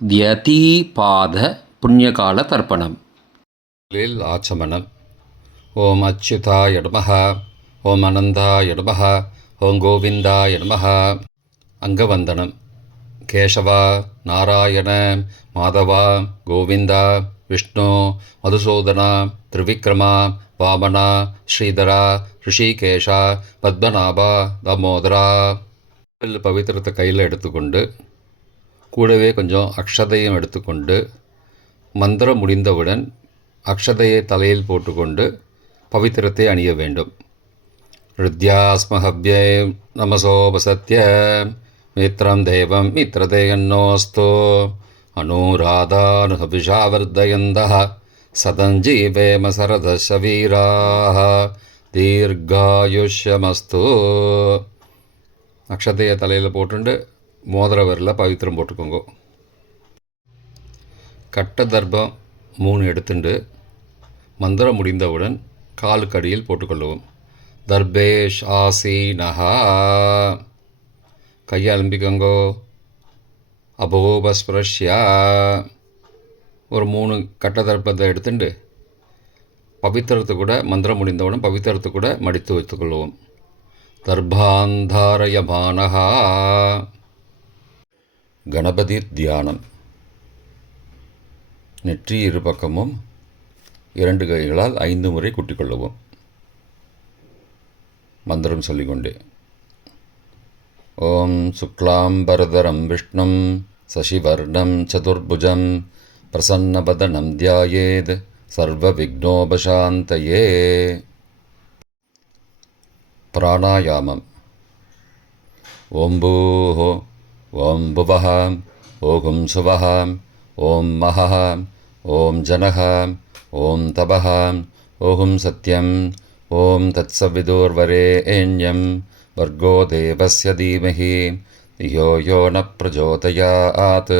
व्यतीपाद पुण्यकाल तर्पणम् आचमनम् ओम अच्युताय नमः ओम अनन्ताय नमः ओम गोविन्दाय नमः अंगवंदनम केशव नारायण माधव गोविंद विष्णु मधुसूदन त्रिविक्रम वामन श्रीधर ऋषिकेश पद्मनाभ दामोदर पवित्रத்தை கையில் எடுத்துக்கொண்டு கூடவே கொஞ்சம் அக்ஷதையும் எடுத்துக்கொண்டு மந்திரம் முடிந்தவுடன் அக்ஷதையை தலையில் போட்டுக்கொண்டு பவித்திரத்தை அணிய வேண்டும். ருத்யாஸ்மஹவ்யே நமசோபசத்ய மித்ரம் தேவம் மித்ரதேயன்னோஸ்தோ அனுராதானுஹபிஷாவர்தயந்தः சதஞ்சீவேம சரதஸ்ய வீராः தீர்காயுஷ்யமஸ்து. அக்ஷதையை தலையில் போட்டுண்டு மோதிர விரலில் பவித்திரம் போட்டுக்கோங்க. கட்ட தர்பம் 3 எடுத்துண்டு மந்திரம் முடிந்தவுடன் காலுக்கு அடியில் போட்டுக்கொள்ளவும். தர்பேஷ் ஆசீனஹா கையை அலம்பிக்கோங்கோ. அபோபஸ்பிரஷ்யா ஒரு 3 கட்ட தர்ப்பத்தை எடுத்துட்டு பவித்திரத்தை கூட மந்திரம் முடிந்தவுடன் பவித்திரத்தை கூட மடித்து வைத்துக்கொள்வோம். தர்பாந்தாரயமானஹா கணபதி தியானம். நெற்றி இரு பக்கமும் 2 கைகளால் 5 முறை குட்டிக்கொள்ளவும். மந்திரம் சொல்லிக்கொண்டே ஓம் சுக்லாம்பரதரம் விஷ்ணும் சசிவர்ணம் சதுர்புஜம் பிரசன்னபதனம் தியாயேத் சர்வ விக்னோபசாந்தயே. பிராணாயாமம். ஓம் பூஹோ ஓம் புவஹ ஓம் சுவஹ ஓம் மஹஹ ஓம் ஜனஹ ஓம் தபஹ ஓம் சத்யம் ஓம் தத்சவிதுர்வரேண்யம் வர்கோ தேவஸ்ய தீமஹி யோ யோ ந பிரச்சோதயாத்.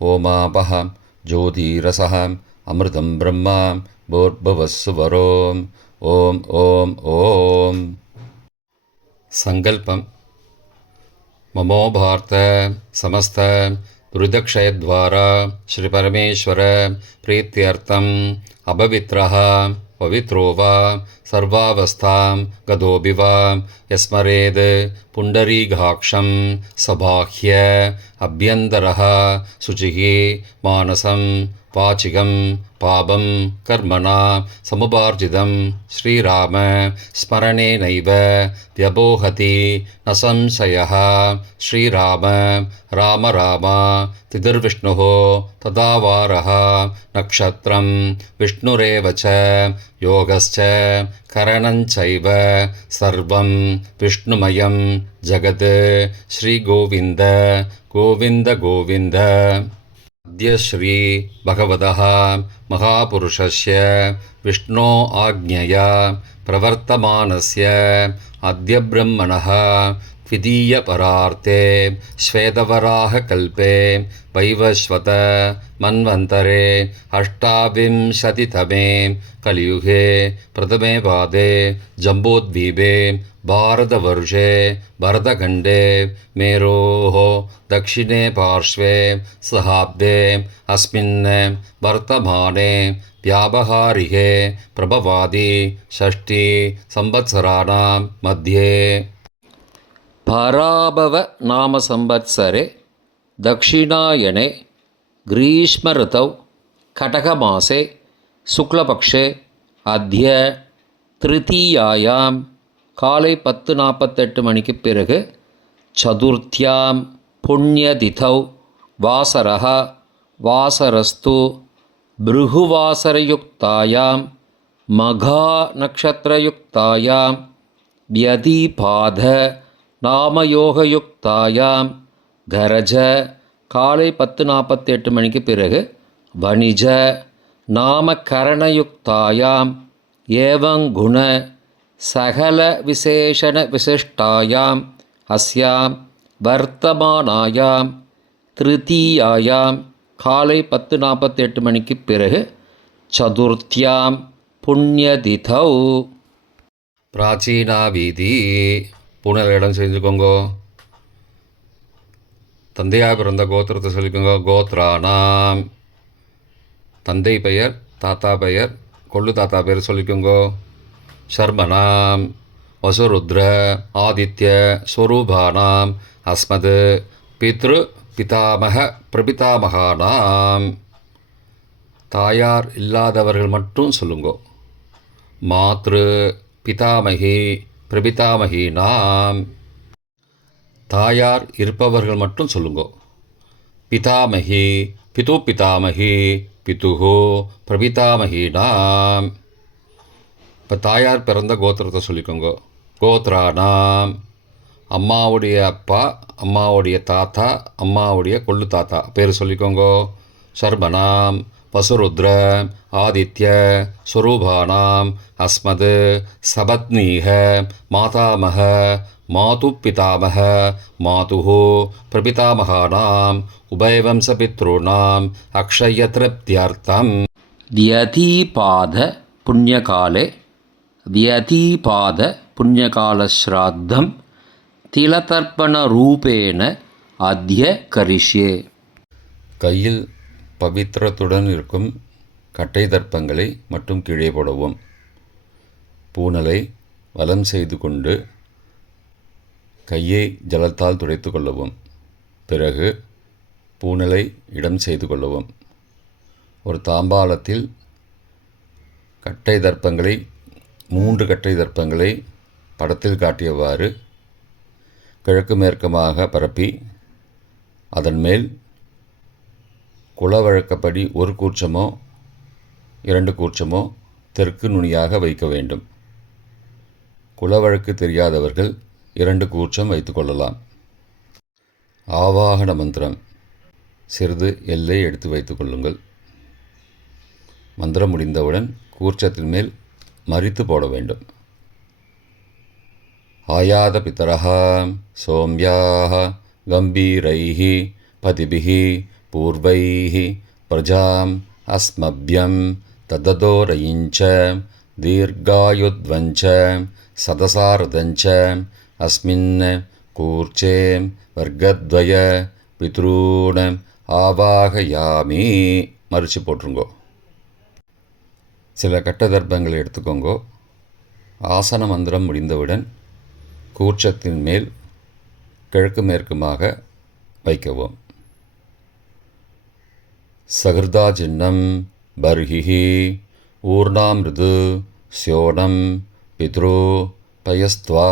ஓமாபஹ ஜோதிரசஹ அமிர்தம் பிரம்மா பூர்புவஸ்ஸுவரோம். ஓம் ஓம் ஓம். சங்கல்பம். ममो भारत समस्त दुरितक्षयद्वारा श्रीपरमेश्वर प्रीत्यर्थम् अपवित्रः पवित्रो वा सर्वावस्थां गतोऽपि वा यस्मरेद् पुण्डरीकाक्षं सबाह्य अभ्यन्तरः शुचिः मानसं वाचिकं पापं कर्मणा समुपार्जितं श्रीराम स्मरणेनैव व्यपोहति न संशयः. श्रीराम राम राम तिथिर्विष्णुः तदावारः नक्षत्रं विष्णुरेव च योगश्च करणञ्चैव सर्वं विष्णुमयं जगत्. श्रीगोविन्द गोविन्द गोविन्द. अद्य श्री भगवतः महापुरुषस्य विष्णो आज्ञया प्रवर्तमानस्य अद्य ब्रह्मणः द्वितीयपरार्थे श्वेतवराहकल्पे वैवस्वत मन्वन्तरे 28तमे कलियुगे प्रथमे पादे जम्बूद्वीपे भारतवर्षे भरतखण्डे मेरोः दक्षिणे पार्श्वे सहाब्दे अस्मिन् वर्तमाने व्यावहारिके प्रभवादि 6 संवत्सराणां मध्ये पराभव नाम संवत्सरे दक्षिणायने ग्रीष्म ऋतौ कटकमासे शुक्लपक्षे अद्य तृतीयायां காலை 10:48 மணிக்கு பிறகு சதுர்த்தியாம் புண்ணியதிதௌ வாசரஹ வாசரஸ்து பிருகுவாசரயுக்தாயாம் மகா நக்ஷத்ரயுக்தாயாம் வியதிபாத நாமயோகயுக்தாயாம் கரஜ காலை 10:48 மணிக்கு பிறகு வணிஜ நாமகரணயுக்தாயாம் ஏவங்குண சகல விசேஷண விசிஷ்டாயாம் அஸ்யாம் வர்த்தமானாயாம் திருத்தீயாயாம் காலை 10:48 மணிக்கு பிறகு சதுர்த்தியாம் புண்ணியதிதௌ. பிராச்சீனா வீதி. பூனல் இடம் செஞ்சுக்கோங்கோ. தந்தையாக பிறந்த கோத்திரத்தை சொல்லிக்கோங்க. கோத்ரானாம். தந்தை பெயர், தாத்தா பெயர், கொள்ளு தாத்தா பெயர் சொல்லிக்கோங்க. ஷர்மனாம். வசுருத்ர ஆதித்ய ஸ்வரூபானாம் அஸ்மத் பித்ரு பிதாமக பிரபிதாமகானாம். தாயார் இல்லாதவர்கள் மட்டும் சொல்லுங்கோ. மாத்ரு பிதாமகி பிரபிதாமகீனாம். தாயார் இருப்பவர்கள் மட்டும் சொல்லுங்கோ. பிதாமகி பிது பிதாமகி பிதுஹோ பிரபிதாமகீனாம். இப்போ தாயார் பிறந்த கோத்திரத்தை சொல்லிக்கோங்க. கோத்ரானாம். அம்மாவுடைய அப்பா, அம்மாவுடைய தாத்தா, அம்மாவுடைய கொள்ளு தாத்தா பேர் சொல்லிக்கோங்க. சர்மனாம். வசுருத்ர ஆதித்ய ஸ்வரூபானாம் அஸ்மத் சபத்னீக மாதாமக மாது பிதாமக மாதுஹோ பிரபிதாமகானாம் உபயவம்சபித்ருணாம் அக்ஷயத்ருப்தியர்த்தம். व्यतीपाद पुण्यकाले व्यतीपाद पुण्यकालश्राद्धं तिलतर्पणरूपेण अद्य करिष्ये. கையில் பவித்திரத்துடன் இருக்கும் கட்டை தர்ப்பங்களை மட்டும் கீழே போடவும். பூனலை வலம் செய்து கொண்டு கையை ஜலத்தால் துடைத்து கொள்ளவும். பிறகு பூனலை இடம் செய்து கொள்ளவும். ஒரு தாம்பாளத்தில் கட்டை தர்ப்பங்களை 3 கட்டை தர்ப்பங்களை படத்தில் காட்டியவாறு கிழக்கு மேற்குமாக பரப்பி அதன் மேல் குலவழக்கப்படி 1 கூர்ச்சமோ 2 கூர்ச்சமோ தெற்கு நுனியாக வைக்க வேண்டும். குலவழக்கு தெரியாதவர்கள் 2 கூர்ச்சம் வைத்து கொள்ளலாம். ஆவாகன மந்திரம் சிறிது எல்லை எடுத்து வைத்து கொள்ளுங்கள். மந்திரம் முடிந்தவுடன் கூர்ச்சத்தின் மேல் மறித்து போட வேண்டும். ஆயாத பிதரஹா சோம்யாக கம்பீரைஹி பதிபிஹி பூர்வைஹி பிரஜாம் அஸ்மப்யம் தததோரயிஞ்ச தீர்காயுத்வஞ்ச சதசாரதஞ்ச அஸ்மின் கூர்ச்சே வர்க்கத்வய பித்ரூண ஆவாகயாமி. மறித்து போட்டுருங்கோ. சில கட்ட தர்ப்பங்களை எடுத்துக்கோங்கோ. ஆசன மந்திரம் முடிந்தவுடன் கூர்ச்சத்தின் மேல் கிழக்கு மேற்குமாக வைக்கவும். சகிருதா சின்னம் பர்ஹிஹி ஊர்ணாமிருது ஸ்யோனம் பித்ரு பயஸ்த்வா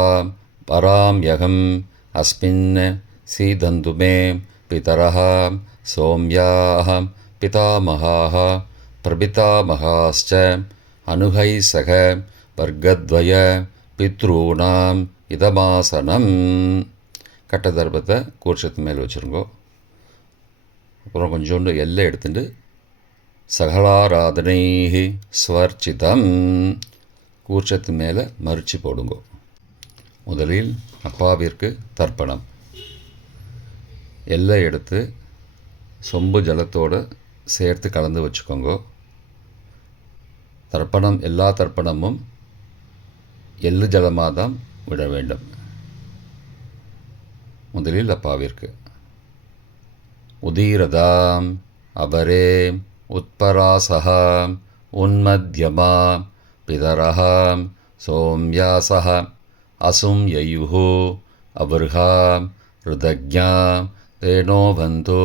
பராம்யகம் அஸ்மின் சீதந்துமே பிதரஹ சோம்யாஹ பிதாமகாஹ பிரபிதாமகாஸ்ச அனுகை சக வர்க்கத்வய பித்ரூணாம் இதமாசனம். கட்ட தர்ப்பத்தை கூர்ச்சத்து மேல் வச்சுருங்கோ. அப்புறம் கொஞ்சோண்டு எல்லை எடுத்துட்டு சகலாராதனை ஸ்வர்ச்சிதம் கூர்ச்சத்து மேலே மறித்து போடுங்கோ. முதலில் அப்பாவிற்கு தர்ப்பணம். எல்லை எடுத்து சொம்பு ஜலத்தோடு சேர்த்து கலந்து வச்சுக்கோங்க. தர்ப்பணம் எல்லா தர்ப்பணமும் எள்ளு ஜலமாக தான் விட வேண்டும். முதலில் அப்பாவிற்கு உதீரதாம் அபரே உத்பராசஹா உன்மத்யமா பிதரஹாம் சோம்யாசஹ அசும் யயுஹு அவர்ஹாம் ருதக்ஞாம் தேனோ பந்தோ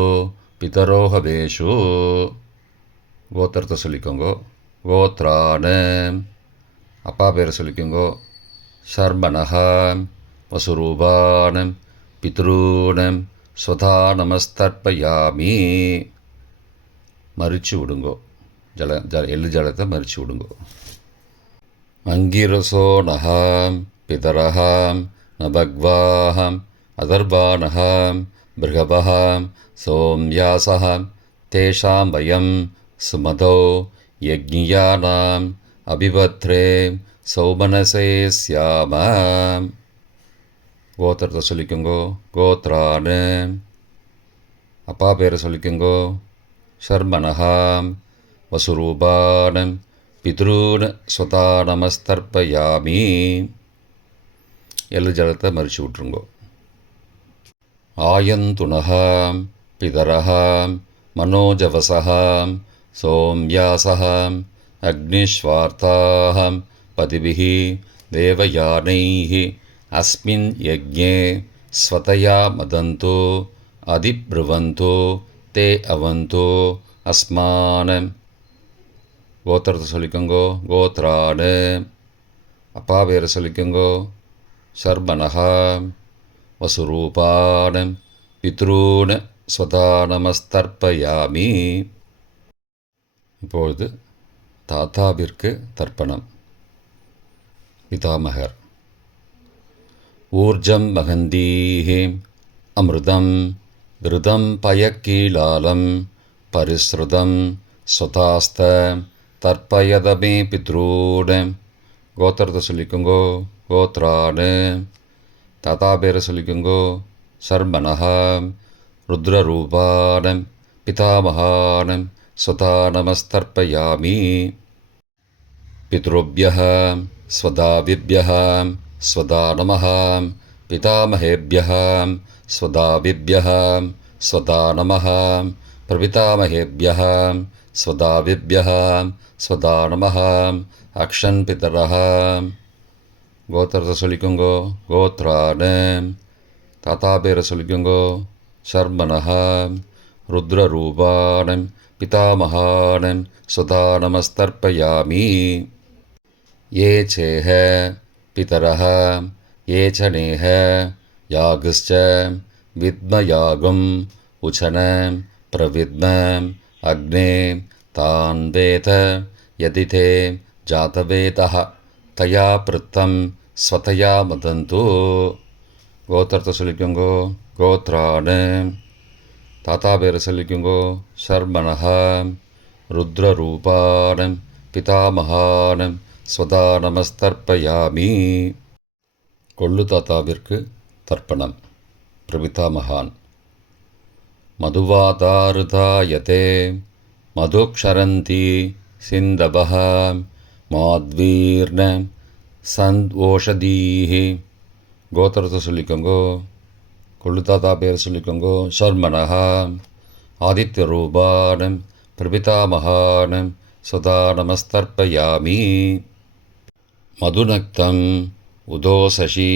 பிதரோஹவேஷு. கோத்திரத்தை சொல்லிக்கோங்கோ. கோத்ரான. அப்பா பேரை சொல்லிக்கோங்கோ. ஷர்மணஹாம் வசுரூபானம் பித்ரூனம் ஸ்வதா நமஸ்தர்ப்பயாமி. மறித்து விடுங்கோ. எள்ளு ஜலத்தை மறித்து விடுங்கோ. அங்கிரசோ நகாம் பிதரஹாம் நபக்வாஹாம் அதர்வானஹாம் பிருகபஹாம் சோம்யாசஹாம் தேஷாம் வயம் சுமதோ யக்ஞியானாம் அபிபத்ரே சௌமனசே ஸ்யாமாம். கோத்திரத்தை சொல்லிக்கோங்கோ. கோத்ரானு. அப்பா பேரை சொல்லிக்கோங்கோ. ஷர்மணஹாம் வசுரூபானம் பித்ரூன் ஸ்வதா நமஸ்தர்ப்பயாமி. எள்ளு ஜலத்தை மறித்து விட்ருங்கோ. ஆயந்துனः பிதரः மனோஜவசः சோம்யாசः அக்னிஷ்வார்த்தாः பதிபிः தேவயானைः அஸ்மின் யஜ்ஞே ஸ்வதயா மதந்தோ அதிப்ருவந்தோ தே அவந்தோ அஸ்மான். கோத்திரத்தை சொல்லிக்கோங்கோ. கோத்ராடு. அப்பா பேரை சொல்லிக்கோங்கோ. சர்பனஹா வசுரூபான் பித்ரூன் ஸ்வதா நமஸ்தர்ப்பயாமி. இப்பொழுது தாத்தாவிற்கு தர்ப்பணம். பிதாமகர். ஊர்ஜம் மகந்தீஹி அமிர்தம் கிருதம் பயக்கீலாலம் பரிஸ்ருதம் ஸ்வதாஸ்த தர்ப்பயதமே பித்ரூன். கோத்திரத்தை சொல்லிக்கோங்கோ. கோத்ராடு. தாத்தா பேரை சொல்லிக்கோங்கோ. சர்மனஹா ருத்ரரூபான் பிதாமகான் ஸ்வதா நமஸ்தர்ப்பயாமி. பித்ருभ्यः ஸ்வதாவிभ्यः ஸ்வதா நமः. பிதாமகேभ्यः ஸ்வதாவிभ्यः ஸ்வதா நமः. பிரபிதாமகேभ्यः ஸ்வதாவிभ्यः ஸ்வதா நமः. அக்ஷன் பிதரः. கோத்திரத்தை சொல்லிக்கோங்கோ. கோத்ராடு. தாத்தா பேரை சொல்லிக்கோங்கோ. சர்மனஹா ருத்ரரூபான் பிதாமகான் ஸ்வதா நமஸ்தர்ப்பயாமி. ये चेह पितरः ये च नेह यागश्च विद्मयागम् उचन प्रविद्म अग्ने तान् वेद यदि ते जातवेदः तया पृत्तं स्वतया मदन्तु. கோத்திரத்தை சொல்லிக்கோங்கோ. கோத்ராடு. தாத்தா பேரை சொல்லிக்கோங்கோ. சர்மனஹா ருத்ரரூபான் பிதாமகான் ஸ்வதா நமஸ்தர்ப்பயாமி. கொள்ளு தாத்தாவிற்கு தர்ப்பணம். பிரபிதாமகான். மதுவாதாருதாயதே மதுக்ஷரந்தி சிந்தபஹ மாத்வீர்ண சந்த்வோஷதீஹி. கோத்திரத்தை சொல்லிக்கோங்கோ. கொள்ளு தாத்தா பேர் சொல்லிக்கோங்கோ. சர்மனஹா ஆதித்யரூபான் பிரபிதாமகான் ஸ்வதா நமஸ்தர்ப்பயாமி. மதுநக்தம் உதோசசி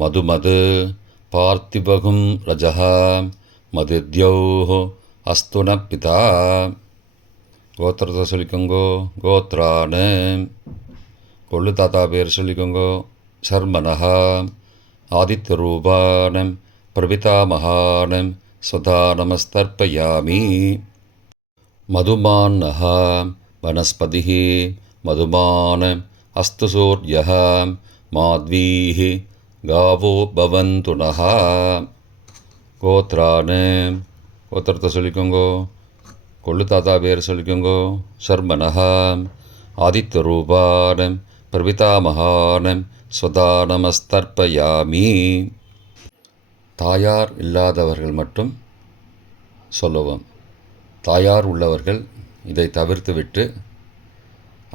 மதுமது பார்த்திபகும் ரஜः மதித்யௌः அஸ்துன பிதா. கோத்திரத்தை சொல்லிக்கோங்கோ. கோத்ரானு. கொள்ளு தாத்தா பேர் சொல்லிக்கோங்கோ. சர்மனஹா ஆதித்யரூபான் பிரபிதாமகான் ஸ்வதா நமஸ்தர்ப்பயாமி. மதுமான்னः वनस्पतिः मधुमान् अस्तु सूर्यः माध्वीः गावो भवन्तु नः. கோத்ரான். கோத்திரத்தை சொல்லிக்கோங்கோ. கொள்ளு தாத்தா பேர் சொல்லிக்கோங்கோ. சர்மனஹா ஆதித்யரூபான் பிரபிதாமகான் ஸ்வதா நமஸ்தர்ப்பயாமி. தாயார் இல்லாதவர்கள் மட்டும் சொல்லவும். தாயார் உள்ளவர்கள் இதை தவிர்த்துவிட்டு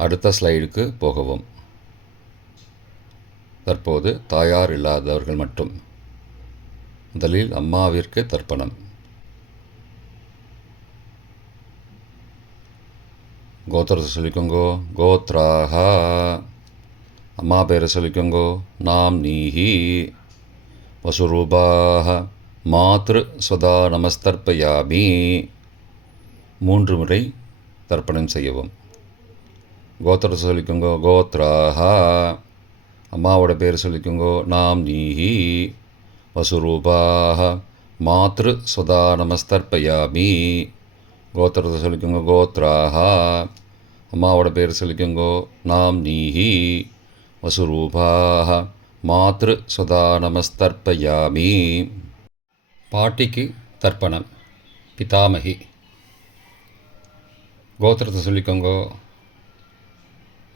அடுத்த ஸ்லைடுக்கு போகவும். தற்போது தாயார் இல்லாதவர்கள் மட்டும். முதலில் அம்மாவிற்கு தர்ப்பணம். கோத்திரத்தை சொல்லிக்கோங்கோ. கோத்ராஹா. அம்மா பேரை சொல்லிக்கோங்கோ. நாம் நீஹி வசுரூபாஹ மாத்ரு ஸ்வதா நமஸ்தர்ப்பயாமி. 3 முறை தர்ப்பணம் செய்யவும். கோத்திரத்தை சொல்லிக்கோங்கோ. கோத்ராஹா. அம்மாவோட பேர் சொல்லிக்கோங்கோ. நாம் நீஹி வசுரூபாஹ மாத்ரு ஸ்வதா நமஸ்தர்ப்பயாமி. கோத்திரத்தை சொல்லிக்கோங்கோ. கோத்ராஹா. அம்மாவோட பேர் சொல்லிக்கோங்கோ. நாம் நீஹி வசுரூபாஹ மாத்ரு ஸ்வதா நமஸ்தர்ப்பயாமி. பாட்டிக்கு தர்ப்பணம். பிதாமகி. கோத்திரத்தை சொல்லிக்கோங்கோ.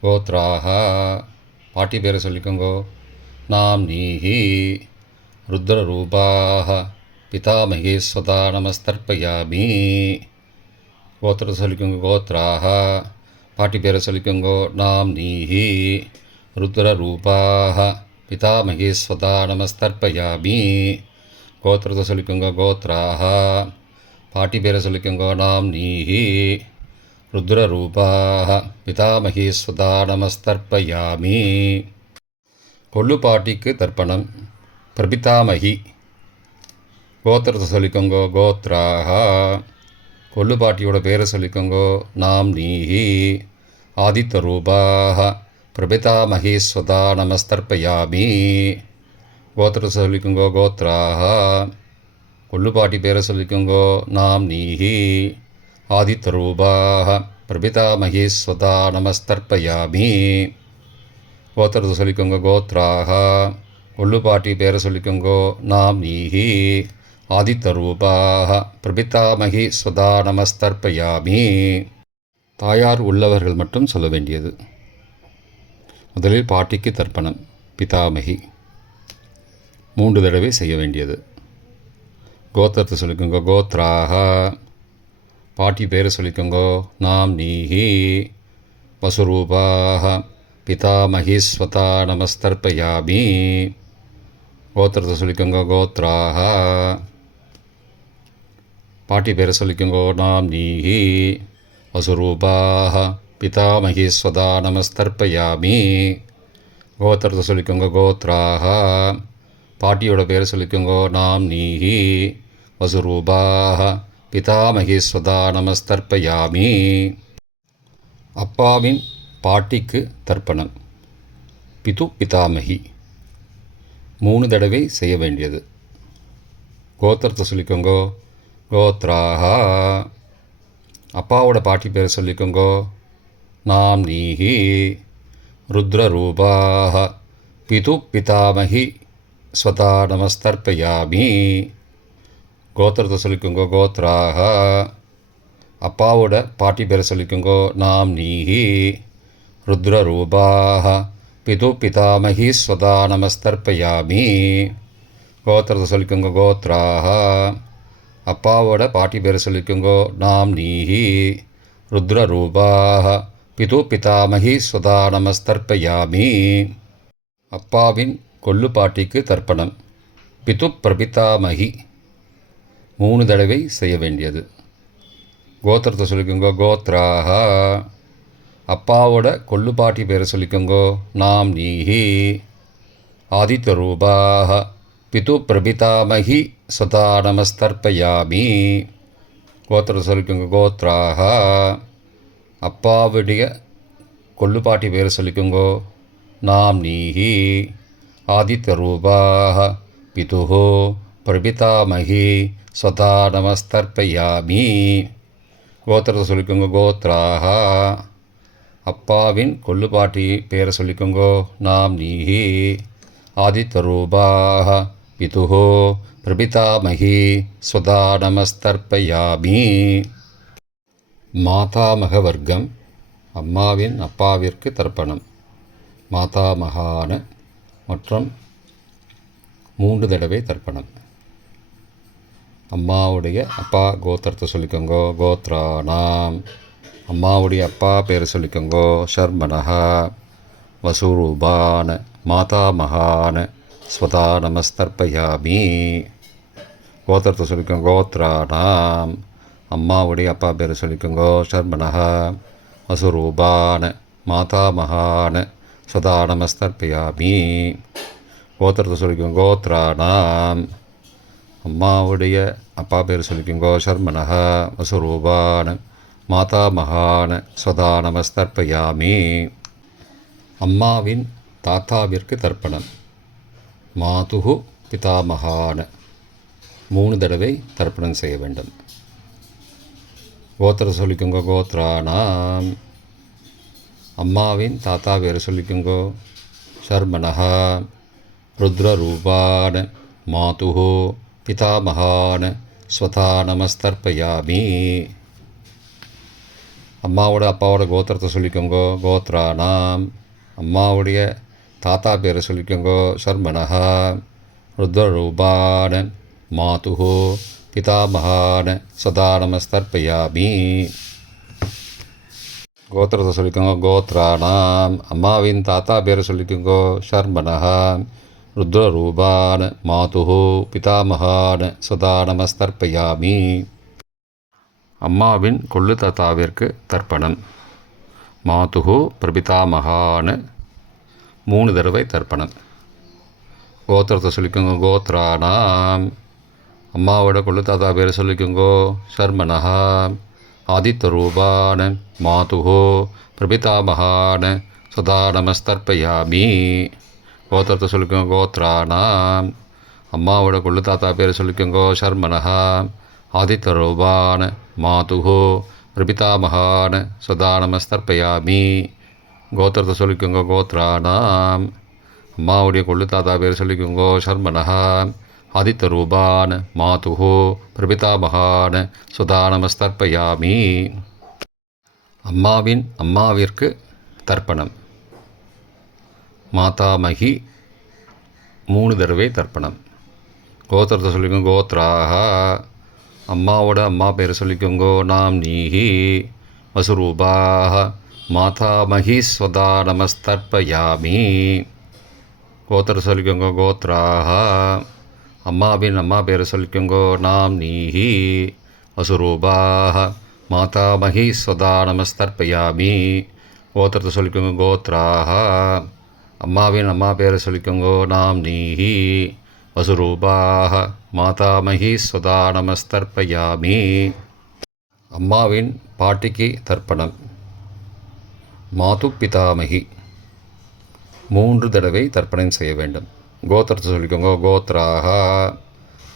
கோத்ராஹா. பாட்டி பேரை சொல்லிக்கோங்கோ. நாம் நீஹி ருத்ரரூபாஹ பிதாமகி ஸ்வதா நமஸ்தர்ப்பயாமி. கோத்திரத்தை சொல்லிக்கோங்கோ. கோத்ராஹா. பாட்டி பேரை சொல்லிக்கோங்கோ. நாம் நீஹி ருத்ரரூபாஹ பிதாமகி ஸ்வதா நமஸ்தர்ப்பயாமி. கோத்திரத்தை சொல்லிக்கோங்க கோத்ராஹ. பாட்டி பேரை சொல்லிக்கோங்க நாம்னீஹி. ருத்ரரூபாः பிதாமகி ஸ்வதா நமஸ்தர்ப்பயாமி. கொள்ளு பாட்டிக்கு தர்ப்பணம். பிரபிதாமகி. கோத்திரத்தை சொல்லிக்கோங்க கோத்ராஹ. கொள்ளு பாட்டியோட பேரை சொல்லிக்கோங்க நாம்னீஹி. ஆதித்யரூபாः பிரபிதாமகி ஸ்வதா நமஸ்தர்ப்பயாமி. கோத்திரத்தை சொல்லிக்கோங்க கோத்ராஹ. கொள்ளு பாட்டி பேரை சொல்லிக்கோங்க நாம்னீஹி. ஆதித்யரூபாः பிரபிதாமகி ஸ்வதா நமஸ்தர்ப்பயாமி. கோத்திரத்தை சொல்லிக்கோங்க கோத்ராஹ. கொள்ளு பாட்டி பேரை சொல்லிக்கோங்க நாம்னீஹி. ஆதித்யரூபாः பிரபிதாமகி ஸ்வதா நமஸ்தர்ப்பயாமி. தாயார் உள்ளவர்கள் மட்டும் சொல்ல வேண்டியது. முதலில் பாட்டிக்கு தர்ப்பணம். பிதாமகி 3 தடவை செய்ய வேண்டியது. கோத்திரத்தை சொல்லிக்கோங்க கோத்ராஹ. பாட்டி பேரை சொல்லிக்கோங்க நாம்னீஹி. வசுரூபாः பிதாமகி ஸ்வதா நமஸ்தர்ப்பயாமி. கோத்திரத்தை சொல்லிக்கோங்க கோத்ராஹ. பாட்டி பேரை சொல்லிக்கோங்க நாம்னீஹி. வசுரூபாः பிதாமகி ஸ்வதா நமஸ்தர்ப்பயாமி. கோத்திரத்தை சொல்லிக்கோங்க கோத்ராஹ. பாட்டியோட பேரை சொல்லிக்கோங்க நாம்னீஹி. வசுரூபாः பிதாமகி ஸ்வதா நமஸ்தர்ப்பயாமி. அப்பாவின் பாட்டிக்கு தர்ப்பணம். பிது பிதாமகி 3 தடவை செய்ய வேண்டியது. கோத்திரத்தை சொல்லிக்கோங்க கோத்ராஹ. அப்பாவோட பாட்டி பேரை சொல்லிக்கோங்க நாம்னீஹி. ருத்ரரூபாः பிது பிதாமகி ஸ்வதா நமஸ்தர்ப்பயாமி. கோத்திரத்தை சொல்லிக்கோங்க கோத்ராஹ. அப்பாவோட பாட்டி பேரை சொல்லிக்கோங்க நாம்னீஹி. ருத்ரரூபாः பிது பிதாமகி ஸ்வதா நமஸ்தர்ப்பயாமி. கோத்திரத்தை சொல்லிக்கோங்க கோத்ராஹ. அப்பாவோட பாட்டி பேரை சொல்லிக்கோங்க நாம்னீஹி. ருத்ரரூபாः பிது பிதாமகி ஸ்வதா நமஸ்தர்ப்பயாமி. அப்பாவின் கொள்ளு பாட்டிக்கு தர்ப்பணம். பிது பிரபிதாமகி 3 தடவை செய்ய வேண்டியது. கோத்திரத்தை சொல்லிக்கோங்க கோத்ராஹ. அப்பாவோட கொள்ளு பாட்டி பேரை சொல்லிக்கோங்க நாம்னீஹி. ஆதித்யரூபாः பிது பிரபிதாமகி ஸ்வதா நமஸ்தர்ப்பயாமி. கோத்திரத்தை சொல்லிக்கோங்க கோத்ராஹ. அப்பாவுடைய கொள்ளு பாட்டி பேரை சொல்லிக்கோங்க நாம்னீஹி. ஆதித்யரூபாः பிதுः பிரபிதாமகி ஸ்வதா நமஸ்தர்ப்பயாமி. கோத்திரத்தை சொல்லிக்கோங்க கோத்ராஹ. அப்பாவின் கொள்ளு பாட்டி பேரை சொல்லிக்கோங்க நாம்னீஹி. ஆதித்யரூபாः பிதுः பிரபிதாமகி ஸ்வதா நமஸ்தர்ப்பயாமி. மாதாமக வர்க்கம். அம்மாவின் அப்பாவிற்கு தர்ப்பணம். மாதாமகான மற்றும் 3 தடவை தர்ப்பணம். அம்மாவுடைய அப்பா கோத்திரத்தை சொல்லிக்கோங்க கோத்ராணாம். அம்மாவுடைய அப்பா பேரை சொல்லிக்கோங்க ஷர்மணஹ. வசுரூபான மாதாமகான ஸ்வதா நமஸ்தர்ப்பயாமி. கோத்திரத்தை சொல்லிக்கோங்க கோத்ராணாம். அம்மாவுடைய அப்பா பேரை சொல்லிக்கோங்க ஷர்மணஹ. வசுரூபான மாதாமகான ஸ்வதா நமஸ்தர்ப்பயாமி. கோத்திரத்தை சொல்லிக்கோங்க கோத்ராணாம். அம்மாவுடைய அப்பா பேர் சொல்லிக்கோங்க ஷர்மணஹ. வசுரூபான மாதாமகான ஸ்வதா நமஸ்தர்ப்பயாமி. அம்மாவின் தாத்தாவிற்கு தர்ப்பணம். மாதுஹு பிதாமகான 3 தடவை தர்ப்பணம் செய்ய வேண்டும். கோத்திரத்தை சொல்லிக்கோங்க கோத்ராணாம். அம்மாவின் தாத்தா பேரை சொல்லிக்கோங்க ஷர்மணஹ. ருத்ரரூபான மாதுஹு பிதாமகான ஸ்வதா நமஸ்தர்ப்பயாமி. அம்மாவோட அப்பாவோட கோத்திரத்தை சொல்லிக்கோங்க கோத்ராணாம். அம்மாவுடைய தாத்தா பேரை சொல்லிக்கோங்க ஷர்மணஹ. ருத்ரரூபான மாதுஹு பிதாமகான ஸ்வதா நமஸ்தர்ப்பயாமி. கோத்திரத்தை சொல்லிக்கோங்க கோத்ராணாம். அம்மாவின் தாத்தா பேரை சொல்லிக்கோங்க ஷர்மணஹ. ருத்ரரூபான் மாதுஹு பிதாமகான் சதா நமஸ்தர்ப்பயாமி. அம்மாவின் கொள்ளு தாத்தாவிற்கு தர்ப்பணம். மாதுஹு பிரபிதாமகான் 3 தடவை தர்ப்பணம். கோத்திரத்தை சொல்லிக்கோங்க. கோத்ரானாம். அம்மாவோட கொள்ளு தாத்தா பேர் சொல்லிக்கோங்கோ. சர்மனஹா ஆதித்தரூபான் மாதுஹோ பிரபிதாமகான் சதா நமஸ்தர்ப்பயாமி. கோத்திரத்தை சொல்லிக்கோங்க. கோத்ரானாம். அம்மாவோட கொள்ளு தாத்தா பேர் சொல்லிக்கோங்கோ. சர்மனஹா ஆதித்தரூபான் மாதுஹோ பிரபிதாமகான் சதா நமஸ்தர்ப்பயாமி. கோத்திரத்தை சொல்லிக்கோங்க. கோத்ரானாம். அம்மாவுடைய கொள்ளு தாத்தா பேர் சொல்லிக்கோங்கோ. சர்மனஹா ஆதித்தரூபான் மாதுஹோ பிரபிதாமகான் சுதா நமஸ்தர்ப்பயாமி. அம்மாவின் அம்மாவிற்கு தர்ப்பணம். மாதாமகி 3 தடவை தர்ப்பணம். கோத்திரத்தை சொல்லிக்கோங்க. கோத்ராஹா. அம்மாவோட அம்மா பேர் சொல்லிக்கோங்கோ. நாம் நீஹி வசுரூபாஹ மாதாமகி ஸ்வதா நமஸ்தர்ப்பயாமி. கோத்திர சொல்லிக்கோங்க. கோத்ராஹா. அம்மாவின் அம்மா பேர் சொல்லிக்கோங்கோ. நாம் நீஹி வசுரூபாஹ மாதாமகி ஸ்வதா நமஸ்தர்ப்பயாமி. கோத்திரத்தை சொல்லிக்கோங்க. கோத்ராஹா. அம்மாவின் அம்மா பேர் சொல்லிக்கோங்கோ. நாம் நீஹி வசுரூபாஹ மாதாமகி ஸ்வதா நமஸ்தர்ப்பயாமி. அம்மாவின் பாட்டிக்கு தர்ப்பணம். மாது பிதாமகி 3 தடவை தர்ப்பணம் செய்ய வேண்டும். கோத்திரத்தை சொல்லிக்கோங்க. கோத்ராஹா.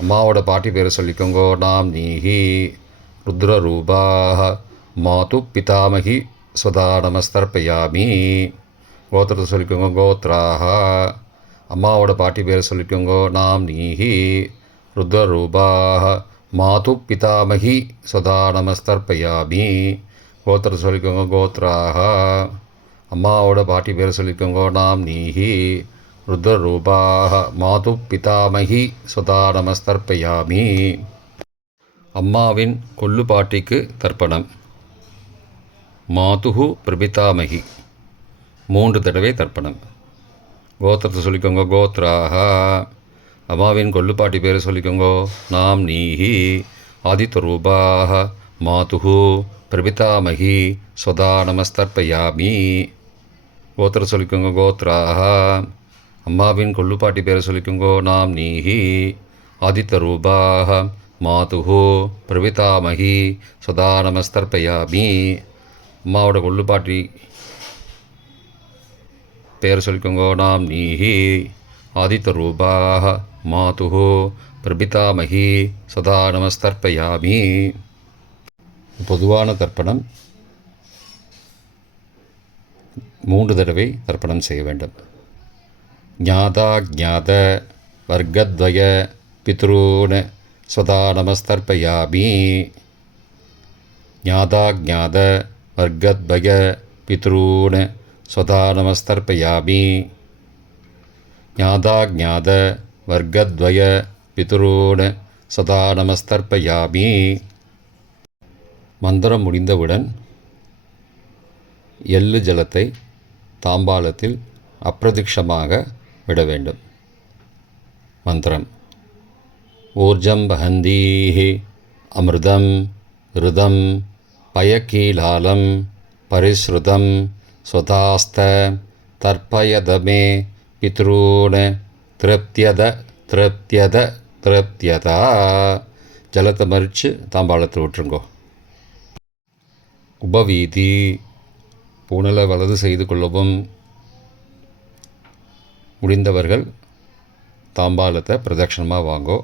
அம்மாவோட பாட்டி பேர் சொல்லிக்கோங்கோ. நாம் நீஹி ருத்ரரூபாஹ மாது பிதாமகி ஸ்வதா நமஸ்தர்ப்பயாமி. கோத்திரத்தை சொல்லிக்கோங்க. கோத்ராஹா. அம்மாவோட பாட்டி பேர் சொல்லிக்கோங்கோ. நாம் நீஹி ருத்ரரூபாஹ மாது பிதாமகி ஸ்வதா நமஸ்தர்ப்பயாமி. கோத்திரத்தை சொல்லிக்கோங்க. கோத்ராஹா. அம்மாவோட பாட்டி பேர் சொல்லிக்கோங்கோ. நாம் நீஹி ருத்ரரூபாஹ மாது பிதாமகி ஸ்வதா நமஸ்தர்ப்பயாமி. அம்மாவின் கொள்ளு பாட்டிக்கு தர்ப்பணம். மாதுஹு பிரபிதாமகி 3 தடவை தர்ப்பணம். கோத்திரத்தை சொல்லிக்கோங்க. கோத்ராஹா. அம்மாவின் கொள்ளு பாட்டி பேர் சொல்லிக்கோங்கோ. நாம் நீஹி ஆதித்தரூபாஹ மாதுஹு பிரபிதாமகி ஸ்வதா நமஸ்தர்ப்பயாமி. கோத்திர சொல்லிக்கோங்க. கோத்ராஹா. அம்மாவின் கொள்ளு பாட்டி பேர் சொல்லிக்கோங்கோ. நாம் நீஹி ஆதித்தரூபாஹ மாதுஹு பிரபிதாமகி ஸ்வதா நமஸ்தர்ப்பயாமி. அம்மாவோட கொள்ளு பாட்டி பேர் சொல்லிக்கோங்கோ. நாம் நீஹி ஆதித்தரூபாஹ மாதுஹு பிரபிதாமகி சதா நமஸ்தர்ப்பயாமி. பொதுவான தர்ப்பணம் 3 தடவை தர்ப்பணம் செய்ய வேண்டும். ஞாதா ஜாத வர்க்கத்வய பித்ரூன் ஸ்வதா நமஸ்தர்ப்பயாமி. ஞாதா ஜாத வர்க்கத்வய பித்ரூன் ஸ்வதா நமஸ்தர்ப்பயாமி. ஞாதா ஜாத வர்க்கத்வய பித்ரூன் சதா நமஸ்தர்ப்பயாமி. மந்திரம் முடிந்தவுடன் எள்ளு ஜலத்தை தாம்பாலத்தில் அப்பிரதிக்ஷமாக விட வேண்டும். மந்திரம். ஊர்ஜம் வஹந்தீஹி அமிர்தம் ருதம் பயக்கீலாலம் பரிஸ்ருதம் ஸ்வதாஸ்த தர்ப்பயதமே பித்ரூன் திருப்தியத திருப்தியத திருப்தியதா. ஜலத்தை மறித்து தாம்பாளத்தில் விட்டுருங்கோ. உபவீதி. பூணலை வலது செய்து கொள்ளவும். முடிந்தவர்கள் தாம்பாலத்தை பிரதட்சணமாக வாங்கோ.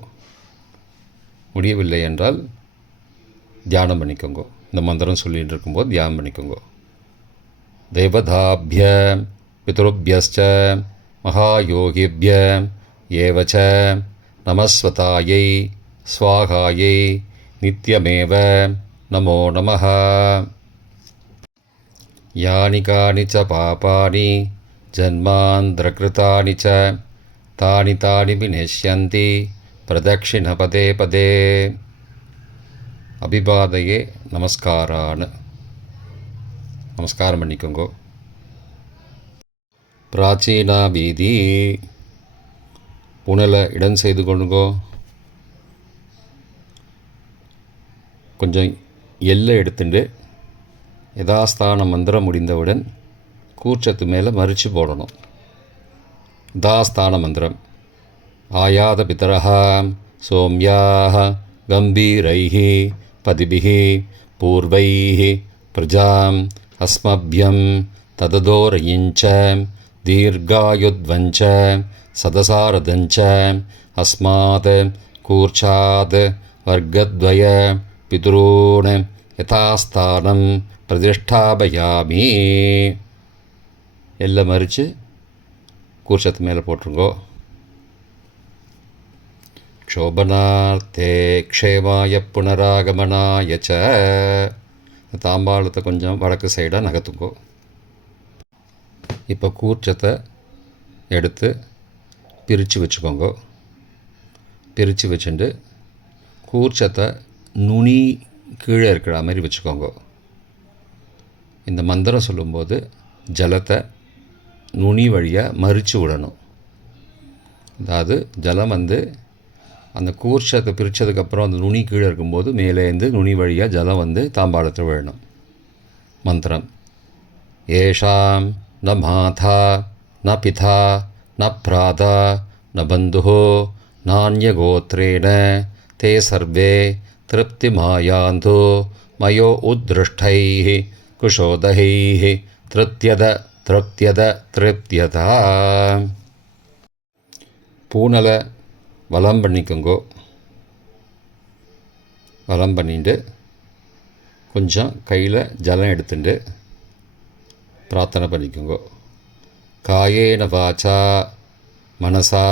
முடியவில்லை என்றால் தியானம் பண்ணிக்கோங்க. இந்த மந்திரம் சொல்லிகிட்டு இருக்கும்போது தியானம் பண்ணிக்கோங்க. தேவதாபிய பித்ருபியஸ்ச மகாயோகிபிய ஏவச்ச நமஸ்வதாயை ஸ்வாகாயை நித்யமேவ நமோ நமः. யானி கானி ச பாபானி ஜன்மாந்திரகிருதானி ச தானி தானி விநஷ்யந்தி பிரதக்ஷிண பதே பதே. அபிபாதையே நமஸ்காரான்னு நமஸ்காரம் பண்ணிக்கோங்கோ. பிராச்சீனா வீதி. புனலை இடம் செய்து கொள்ளுங்கோ. கொஞ்சம் எல்லை எடுத்துட்டு யதாஸ்தான மந்திரம் முடிந்தவுடன் கூர்ச்சத்து மேலே மறித்து போடணும். யதாஸ்தான மந்திரம் ஆயாத பிதரஹ சோம்யாக கம்பீரைः பதிபிः பூர்வைः பிரஜாம் அஸ்மப்யம் தததோரயிஞ்ச தீர்காயுத்வஞ்ச சதசாரதஞ்ச அஸ்மாத் கூர்ச்சாத் வர்க்கத்வய பிதுரூன் யதாஸ்தானம் பிரதிஷ்டாபயாமி. எல்லாம் மறித்து கூர்ச்சத்து மேலே போட்டுருங்கோ. க்ஷோபனார்த்தே க்ஷேமாய புனராகமனாய ச. தாம்பாளத்தை கொஞ்சம் வடக்கு சைடாக நகர்த்துங்கோ. இப்போ கூர்ச்சத்தை எடுத்து பிரித்து வச்சுக்கோங்க. பிரித்து வச்சுட்டு கூர்ச்சத்தை நுனி கீழே இருக்கிற மாதிரி வச்சுக்கோங்க. இந்த மந்திரம் சொல்லும்போது ஜலத்தை நுனி வழியாக மறித்து விடணும். அதாவது ஜலம் அந்த கூர்ச்சத்தை பிரித்ததுக்கப்புறம் அந்த நுனி கீழே இருக்கும்போது மேலேருந்து நுனி வழியாக ஜலம் தாம்பாளத்தில் விழணும். மந்திரம் ஏஷாம் ந மாதா ந பிதா ந பிராதா ந பந்துஹோ நான்யகோத்ரேண தே சர்வே திருப்திமாயாந்தோ மயோ உத்ருஷ்டைः குஷோதகைः திருப்தியத திருப்தியத திருப்தியதா. பூனலை வலம் பண்ணிக்கோங்கோ. வலம் பண்ணிட்டு கொஞ்சம் கையில் ஜலம் எடுத்துட்டு பிரார்த்தனை பண்ணிக்கோங்கோ. காயேன வாச்சா மனசா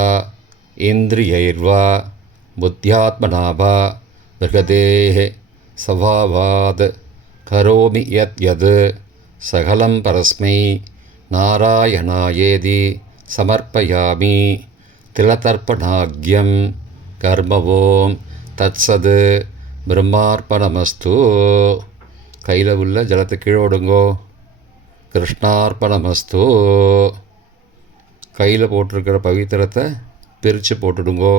இந்திரியைர்வா புத்தியாத்மனாவா பிருகதேஹ சவாவாத் கரோமி யத் யத் சகலம் பரஸ்மை நாராயணாயேதி சமர்ப்பயாமி திலதர்ப்பணாக்யம் கர்மவோம் தத்சது பிரம்மார்ப்பணமஸ்து. கையில் உள்ள ஜலத்தை கீழே விடுங்கோ. கிருஷ்ணார்ப்பணமஸ்து. கையில் போட்டிருக்கிற பவித்திரத்தை பிரித்து போட்டுடுங்கோ.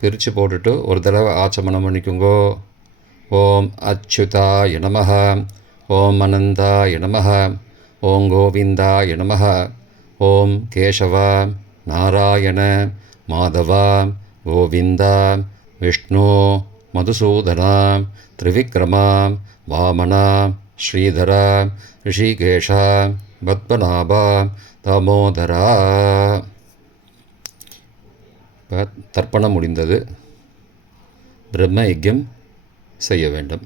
பிரித்து போட்டுட்டு ஒரு தடவை ஆச்சமனம் பண்ணிக்கோங்கோ. ஓம் அச்சுதாய நமஹ, ஓம் அனந்தாய நமஹ, ஓம் கோவிந்தாய நமஹ, ஓம் கேசவா நாராயண மாதவா கோவிந்தா விஷ்ணு மதுசூதனா திரிவிக்ரமா வாமனா ஸ்ரீதரா ரிஷிகேஷா பத்மநாபா தாமோதரா. இப்போ தர்ப்பணம் முடிந்தது. பிரம்ம யஜ்யம் செய்ய வேண்டும்.